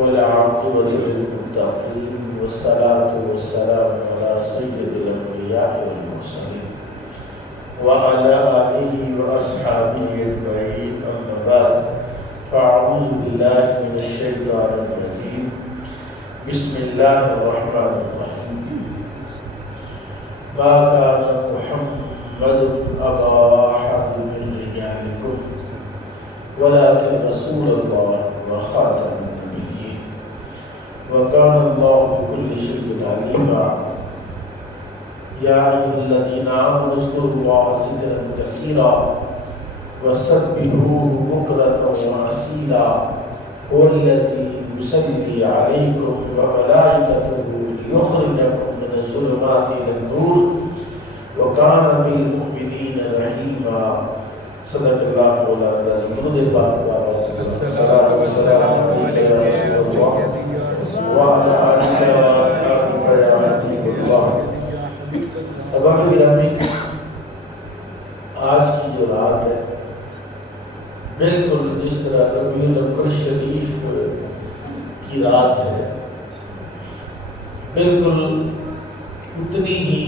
والعاقبة للمتقين والصلاة والسلام على سيد الأنبياء والمرسلين وعلى آله وأصحابه أجمعين أما بعد فأعوذ بالله من الشيطان الرجيم بسم الله الرحمن الرحيم ما كان محمد أبا أحد من رجالكم ولكن رسول الله وخاتم النبيين وكان الله بكل شيء عليما يا أيها الذين آمنوا اذكروا الله ذكرا كثيرا وسبحوه بكرة وأصيلا هو الذي يصلي عليكم وملائكته ليخرجكم من الظلمات إلى النور وكان بالمؤمنين رحيما صدق الله مولانا العظيم الصلاة والسلام عليك يا رسول الله وعلى آلك وأصحابك يا حبيب الله. تمام گرامی، آج کی جو رات ہے بالکل جس طرح ربیع الاول شریف کی رات ہے، بالکل اتنی ہی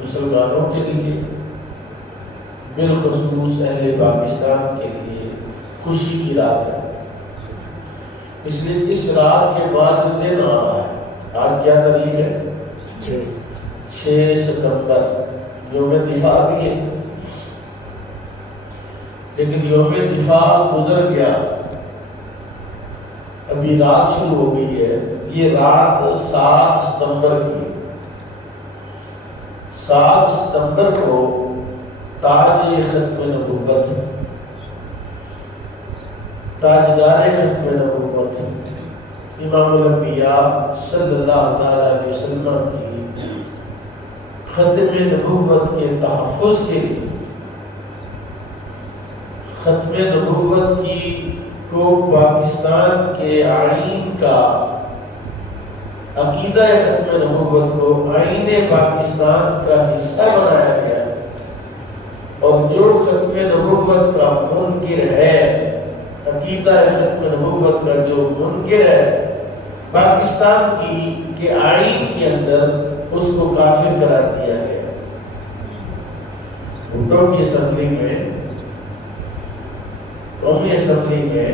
مسلمانوں کے لیے بالخصوص اہل پاکستان کے لیے خوشی کی رات ہے. اس لیے اس رات کے بعد دن آ رہا ہے. آج کیا تاریخ ہے؟ 6 ستمبر. یوم دفاع بھی ہے، لیکن یوم دفاع گزر گیا، ابھی رات شروع ہو گئی ہے. یہ رات 7 ستمبر کی. 7 ستمبر کو تاج ختم نبوت، تاجدار ختم نبوت امام الانبیاء صلی اللہ تعالیٰ علیہ وسلم کی ختم نبوت کے تحفظ کے لیے، ختم نبوت کی کو پاکستان کے آئین کا، عقیدہ ختم نبوت کو آئین پاکستان کا حصہ بنایا گیا. اور جو ختم نبوت کا منکر ہے، عقیدہ ختم نبوت کا جو منکر ہے، پاکستان کے آئین کے اندر اس کو کافر قرار دیا گیا. بھٹو کی اسمبلی میں، قومی اسمبلی میں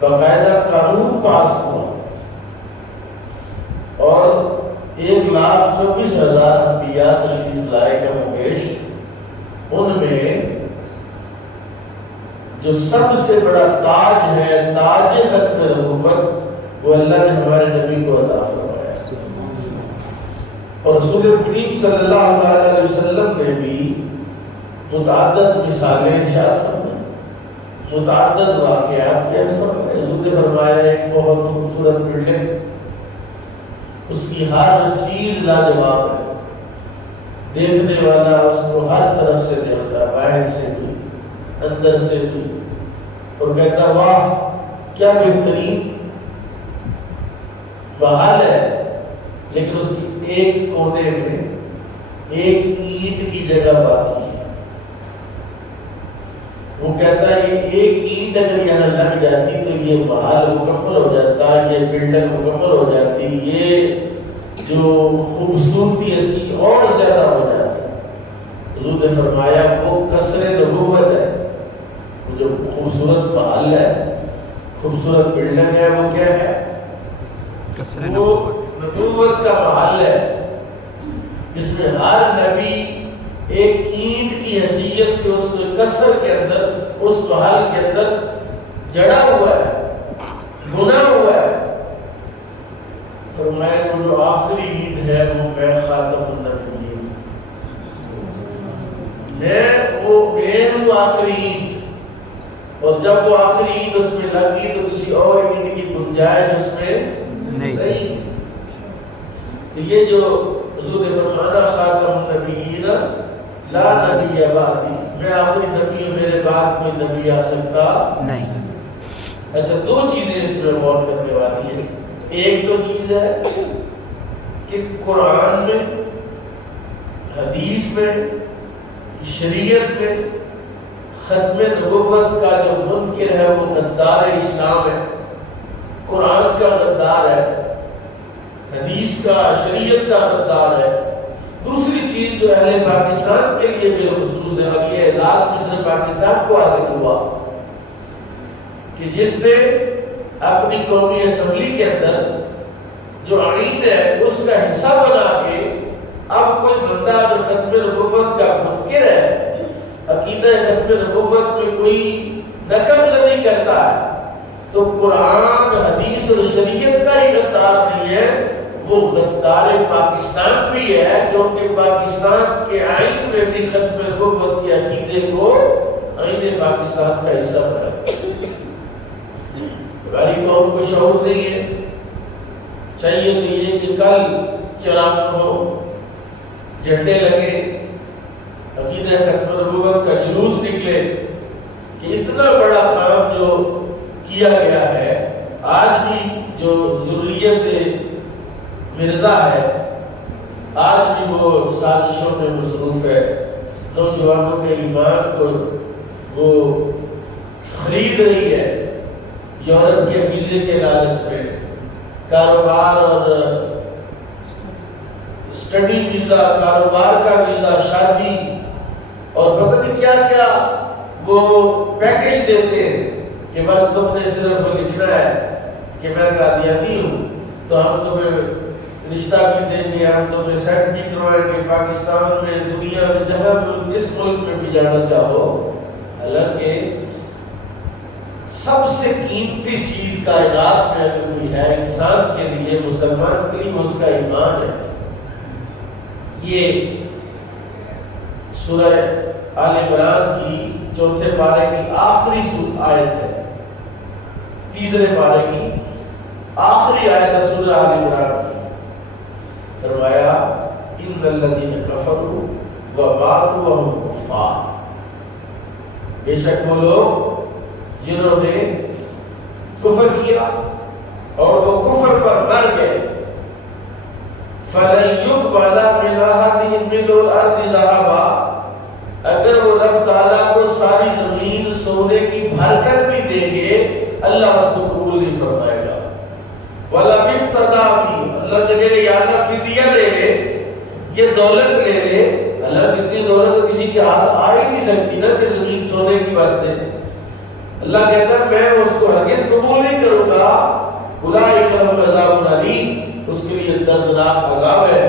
باقاعدہ قانون پاس ہوا اور 1,24,000 انبیاء تشریف لائے کا مکیش. ان میں جو سب سے بڑا تاج ہے، تاج ختم نبوت، وہ اللہ نے ہمارے نبی کو عطا فرمایا. اور رسول کریم صلی اللہ علیہ وسلم نے بھی متعدد مثالیں ارشاد فرمائیں، متعدد واقعات بیان فرمائے. حضور نے فرمایا ایک بہت خوبصورت بلڈنگ، اس کی ہر چیز لاجواب ہے، دیکھنے والا اس کو ہر طرف سے دیکھتا، باہر سے بھی اندر سے بھی، اور کہتا واہ کیا بہترین محل ہے. لیکن اس کی ایک کونے میں ایک اینٹ کی جگہ باقی ہے. وہ کہتا ہے یہ ایک اینٹ اگر یہاں لگ جاتی تو یہ محل مکمل ہو جاتا، یہ بلڈنگ مکمل ہو جاتی، یہ جو خوبصورتی اس کی اور زیادہ ہو جاتی. حضور نے فرمایا وہ قصر نبوت ہے. وہ جو خوبصورت محل ہے، خوبصورت بلڈنگ ہے، وہ کیا ہے؟ وہ نبوت کا محل ہے، جس میں ہر نبی ایک اینٹ کی حیثیت سے اس قصر کے اندر، اس محل کے اندر جڑا ہوا ہے، بنا ہوا ہے. فرمایا وہ جو آخری اینٹ ہے وہ میں خاتم النبیین، میں وہ آخری اینٹ. اور جب وہ آخری اینٹ اس میں لگی تو کسی اور اینٹ کی گنجائش اس میں نہیں. یہ جو حضور نے فرمایا خاتم النبیین لا نبی بعدی، میں آخری نبی ہوں، میرے بعد کوئی نبی آ سکتا نہیں. اچھا، 2 چیزیں اس میں غور کرنے والی ہیں. ایک تو چیز ہے کہ قرآن میں، حدیث میں، شریعت میں ختم نبوت کا جو منکر ہے وہ غدار اسلام ہے، قرآن کا غدار ہے، حدیث کا، شریعت کا غدار ہے۔ دوسری چیز جو اہل پاکستان کے لیے بالخصوص ہے، اور یہ اعزاز مصر پاکستان کو حاصل ہوا کہ جس نے اپنی قومی اسمبلی کے اندر جو آئین ہے اس کا حصہ بنا کے اب کوئی بندہ جو ختم نبوت کا منکر ہے، عقیدہ ختم نبوت میں کوئی نقم زنی کرتا ہے، تو قرآن، حدیث اور شریعت کا ہی غدار نہیں ہے، وہ غدار پاکستان بھی ہے، کیونکہ پاکستان کے آئین میں بھی ختم نبوت کے عقیدے کو آئین پاکستان کا حصہ بنا۔ ہماری قوم کو شعور نہیں ہے، چاہیے تو یہ کہ کل چلانا ہو، جھنڈے لگے، عقیدہ ختم نبوت کا جلوس نکلے، کہ اتنا بڑا کام جو کیا گیا ہے، آج بھی جو ذریت مرزا ہے آج بھی وہ سازشوں میں مصروف ہے، نوجوانوں کے ایمان کو وہ خرید رہی ہے یورپ کے ویزے کے لالچ میں، کاروبار اور اسٹڈی ویزا، کاروبار کا ویزا، شادی اور پتہ نہیں کیا کیا وہ پیکیج دیتے ہیں کہ بس تم نے صرف لکھنا ہے کہ میں قادیانی ہوں تو ہم تمہیں رشتہ بھی دیں گے، ہم تمہیں سیٹ بھی کروائیں گے، پاکستان میں، دنیا میں، جہاں بھی، جس ملک میں بھی جانا چاہو۔ حالانکہ سب سے قیمتی چیز کائنات میں اگر کوئی ہے انسان کے لیے، مسلمان کے لیے، اس کا ایمان ہے۔ یہ سورہ آل عمران کی 4 پارے کی آخری آیت ہے، 3 پارے کی آخری آیت ہے سورہ آل عمران کی۔ فرمایا ان الذین کفروا وماتوا وهم کفار، بے شک وہ لوگ جنہوں نے کفر کیا اور وہ کفر پر مر گئے، فَلَن يُقْبَلَ مِنْ أَحَدِهِم مِّلْءُ الْأَرْضِ ذَهَبًا، اگر وہ رب تعالیٰ کو ساری زمین سونے کی بھر کر بھی دیں گے اللہ اس کو قبول نہیں فرمائے گا۔ وَلَا بِفْتَدَا بھی، اللہ سے کہے یا اللہ فدیہ لے لے، یہ دولت لے لے، اللہ کتنی دولت تو کسی کے ہاتھ آ ہی نہیں سکتی نا کہ زمین سونے کی بھر دے۔ اللہ کہتا ہے میں اس کو ہرگز قبول نہیں کروں گا، اولئک لہم عذاب علیم، اس کے لیے دردناک عذاب ہے،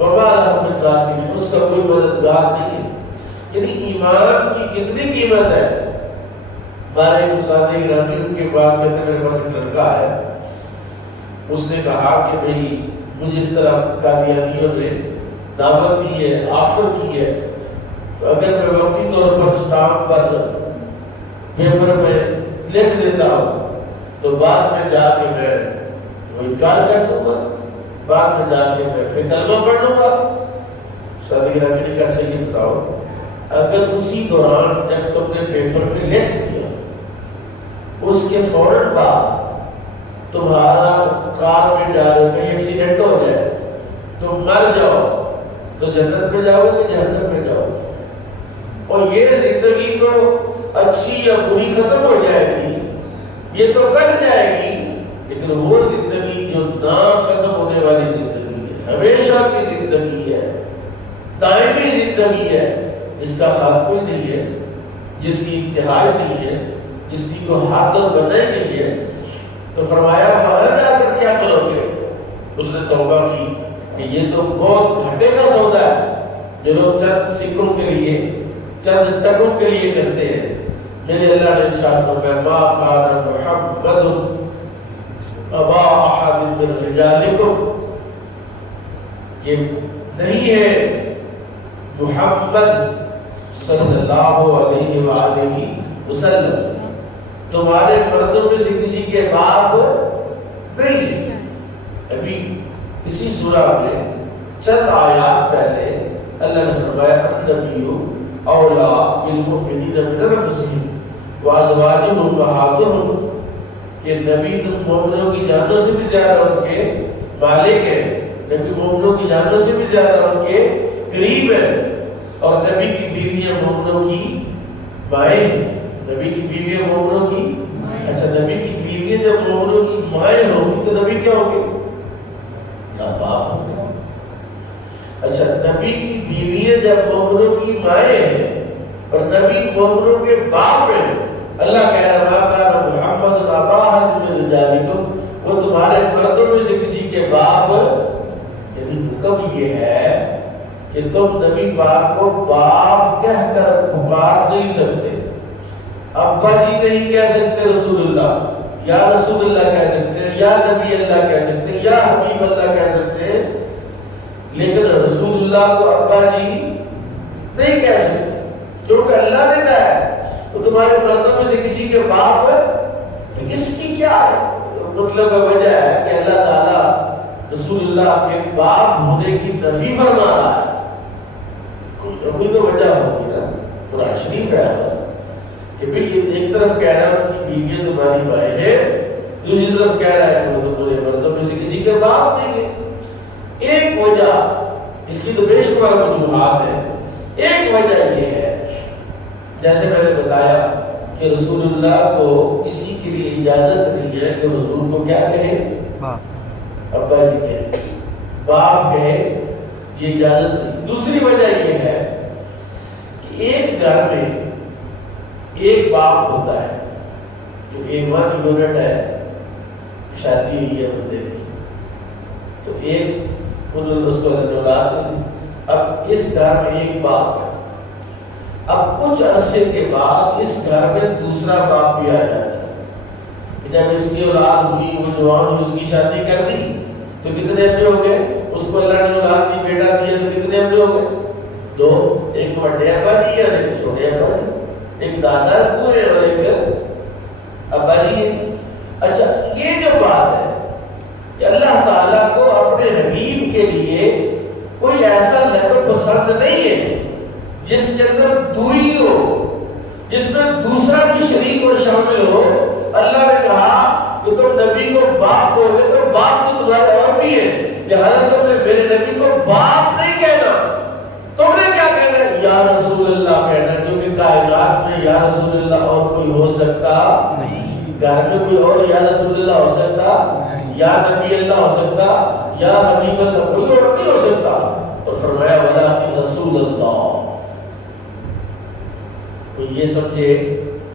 وما لہم من ناصرین، اس کا کوئی مددگار نہیں ہے۔ یعنی ایمان کی کتنی قیمت ہے۔ بارے استاد گرامی ان کے پاس کہتے ہیں میرے پاس ایک لڑکا ہے، اس نے کہا کہ بھئی مجھے اس طرح قادیانیوں نے دعوت دی ہے، آفر کی ہے، تو اگر میں وقتی طور پر اسٹامپ پر پیپر میں لکھ دیتا ہوں تو بعد میں جا کے میں وہ انکار کر دوں گا، بعد میں جا کے میں پھر کلمہ پڑھ لوں گا۔ استاد گرامی نے کہا یہ بتاؤ اگر اسی دوران جب تم نے پیپر پہ لکھ دیا اس کے فوراً بعد تمہارا کار میں جانے میں ایکسیڈنٹ ہو جائے، تم مر جاؤ تو جنت میں جاؤ گے جہنم میں جاؤ گے، اور یہ زندگی تو اچھی یا بری ختم ہو جائے گی، یہ تو کٹ جائے گی، لیکن وہ زندگی جو نہ ختم ہونے والی زندگی ہے، ہمیشہ کی زندگی ہے، دائمی زندگی ہے، اس کا خاتمہ کوئی نہیں ہے، جس کی انتہا نہیں ہے، جس کی کوئی حد اور بندہ نہیں ہے۔ تو فرمایا وہاں جا کر کیا کرو گے؟ اس نے توبہ کی کہ یہ تو بہت گھاٹے کا سودا ہے جو لوگ چند سکوں کے لیے، چند ٹکوں کے لیے کرتے ہیں۔ میرے اللہ نے ارشاد فرمایا ما کان محمد ابا احد من رجالکم، یہ نہیں ہے محمد صلی اللہ علیہ وآلہ وسلم تمہارے مردوں میں سے کسی کے باپ نہیں ہے۔ ابھی اسی سورہ میں چند آیات پہلے اللہ نے فرمایا النبی اولا بالمؤمنین من انفسہم وازواجہ امہاتہم، کہ نبی تم مومنوں کی جانوں سے بھی زیادہ ان کے مالک ہے، نبی مومنوں کی جانوں سے بھی زیادہ ان کے قریب ہے، اور نبی کی بیویاں مومنوں کی مائیں نبی کی بیویاں مومنوں کی، اچھا نبی کی بیویاں جب مومنوں کی مائیں ہوگی تو نبی کیا ہوگی؟ باپ ہوگا۔ اچھا نبی کی بیویاں جب مومنوں کی مائیں ہیں اور نبی مومنوں کے باپ ہیں، اللہ کہہ رہا ہے محمد من رجالکم، وہ تمہارے مردوں میں سے کسی کے باپ، یعنی حکم یہ ہے کہ تم نبی پاک کو باپ کہہ کر پکار نہیں سکتے، ابا جی نہیں کہہ سکتے، رسول اللہ یا رسول اللہ کہہ سکتے ہیں، یا نبی اللہ کہہ سکتے ہیں، یا حبیب اللہ کہہ سکتے ہیں، لیکن رسول اللہ کو ابا جی نہیں کہہ سکتے کیونکہ اللہ نے کہا ہے تو تمہارے مردوں میں سے کسی کے باپ ہے۔ اس کی کیا مطلب وجہ ہے کہ اللہ تعالیٰ رسول اللہ کے باپ ہونے کی نفی فرما رہا ہے؟ کوئی تو وجہ ہوگی نا، قرآن شریف ہے کہ بھئی یہ ایک طرف کہہ رہا ہے کہ بیویاں تمہاری مائیں ہیں، دوسری طرف کہہ رہا ہے کہ وہ تمہارے مردوں میں سے کسی کے باپ نہیں ہے۔ ایک وجہ، اس کی تو بے شمار وجوہات ہیں، ایک وجہ یہ ہے جیسے میں نے بتایا کہ رسول اللہ کو کسی کے لیے اجازت نہیں ہے کہ حضور کو کیا کہے؟ ابا جی کہے، باپ کہے، یہ اجازت نہیں۔ دوسری وجہ یہ ہے کہ ایک گھر میں ایک باپ ہوتا ہے جو ایک ون یونٹ ہے، شادی ہوئی ہے بندے کی، تو ایک اس کو اولاد نہیں۔ اب اس گھر میں ایک باپ ہے، اب کچھ عرصے کے بعد اس گھر میں دوسرا باپ بھی آ جاتا ہے، جب اس کی اولاد ہوئی، وہ جوان ہوئی، اس کی شادی کر دی تو کتنے اپنے ہو گئے؟ اس کو اللہ نے اولاد دی، بیٹا دیا تو کتنے اپنے ہو گئے؟ دو، ایک بڑے ابا جی اور ایک چھوٹے ابا جی، ایک دادا ابو ہے اور ایک ابا جی ہے۔ اچھا یہ جو بات ہے کہ اللہ تعالیٰ کو اپنے حبیب کے لیے کوئی ایسا لقب پسند نہیں ہے جس کے اندر دوئی ہو، جس میں دوسرا بھی شریک اور شامل ہو۔ اللہ نے کہا کہ تم نبی کو باپ کہو گے تو باپ تو تمہارا اور بھی ہے، لہذا تم نے میرے نبی کو باپ نہیں کہنا، تم نے کیا کہنا؟ یا رسول اللہ کہنا، کیونکہ کائنات میں یا رسول اللہ اور کوئی ہو سکتا نہیں، گھر میں کوئی اور یا رسول اللہ ہو سکتا، یا نبی اللہ ہو سکتا، یا حبیب اللہ، کوئی اور نہیں ہو سکتا۔ اور فرمایا ولکن رسول اللہ، تو یہ سمجھے